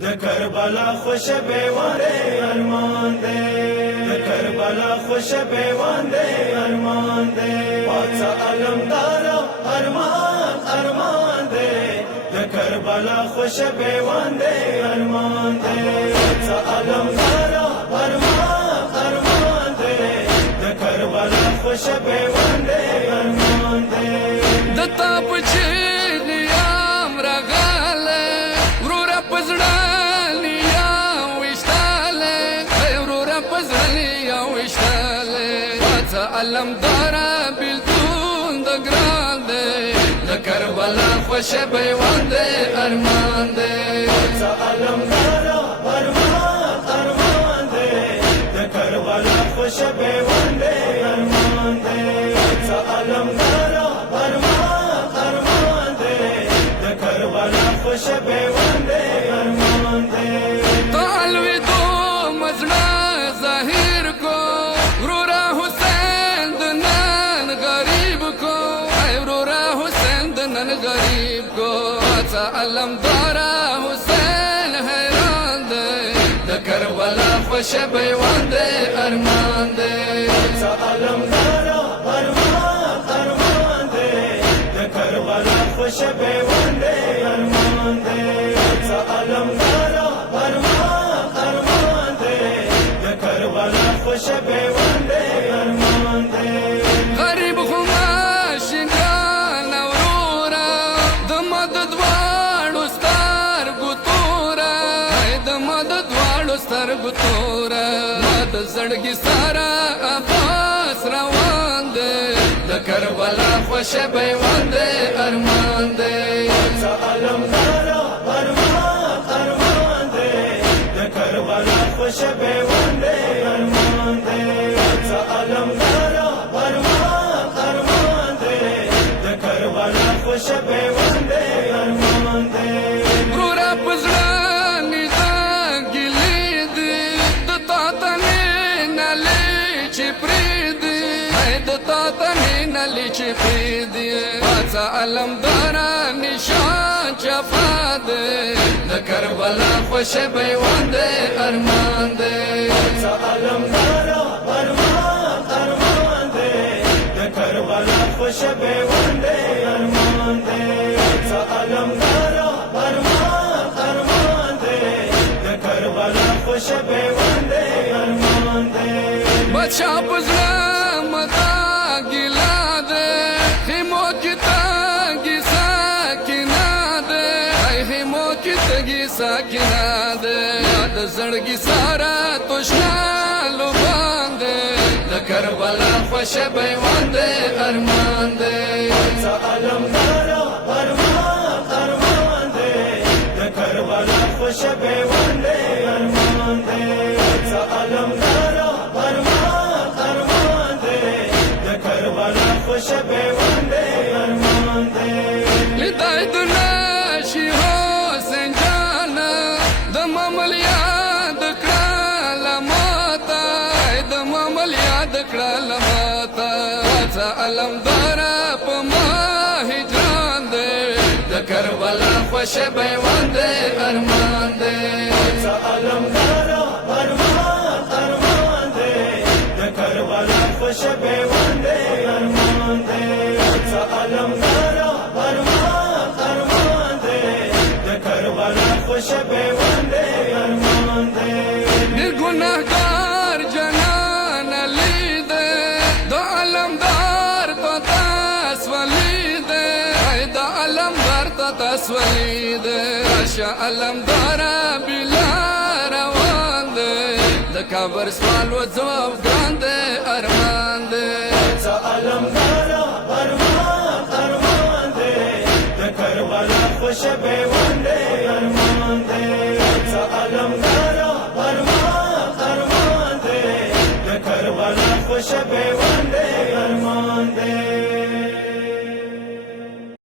د کربلا خوش بیوان دے ارمان دے د کربلا خوش بیوان دے ارمان دے پاچا علمدارا ارمان ارمان دے د کربلا خوش بیوان دے ارمان دے پاچا علمدارا ارمان ارمان دے د کربلا خوش بیوان دے ارمان دے د تاپ چیلیام راغاله ورورا پزړالیا وشتاله ورورا پزړالیا وشتاله پاڅه علمدارا بلتون د ګران دې د کربلا خوش بیوان دې ارمان دې پاڅه علمدارا ارمان ارمان دې د کربلا خوش بیوان دې ارمان دې پاڅه علمدارا ارمان ارمان دے د کربلا خوش بیوان دے ارمان دے تعالوی دو مزنا ظاہر کو رورا حسین دنان غریب کو رورا حسین دنان غریب کو آتا علمدارا حسین حیران دے د کربلا خوش بیوان دے ارمان دے آتا علمدارا ارمان ارمان دے د کربلا خوش بیوان دے ارمان دے آتا علمدارا ارمان ارمان دے د کربلا خوش بیوان دے ارمان دے غریب خماشنگان اورورا د مدد واړو سترګو تورا د مدد واړو سترګو تورا د زړګي سارا عباس روان دے د کربلا خوش بیوان دے ارمان دے آتا علمدارا ارمان ارمان دے د کربلا خوش بیوان دے ارمان دے آتا علمدارا ارمان ارمان دے د کربلا خوش بیوان دے ارمان دے رورا پزړه نزان ګلې دې د تا تنه نلې چې پرې دې د تا تنه نلې چې پرې دې پاڅه علمدارا نشان چپا دې د کربلا خوش بیوان دې ارمان دې آتا علمدارا ارمان ارمان دے د کربلا خوش بیوان دے ارمان دے آتا علمدارا ارمان ارمان دے د کربلا خوش بیوان دے ارمان دے بچا پزړه متا ګلا دې همو کې تاګي ساکنا دې همو کې تاګي ساکنا دې د زړګي سارا توشنا لو باندې د کربلا خوش بیوان دې ارمان دې آتا علمدارا ارمان ارمان دے د کربلا خوش بیوان دے ارمان دے آتا علمدارا ارمان ارمان دے د کربلا خوش بیوان دے ارمان دے لدای دناشی حسین جانا د ممل یاد کړه لماتا د ممل یاد کړه لماتا آتا علمدارا په ما هجران دې د کربلا خوش بیوان دې ارمان دې آتا علمدارا ارمان ارمان دے د کربلا خوش بیوان دے ارمان دے آتا علمدارا ارمان ارمان دے د کربلا خوش بیوان دے ارمان دے ډېر ګناهګار جنان لید د علمدار ته تسولید د علمدار ته تسولید راشه علمدارا بلا روان دی د کابر سوال و ځواب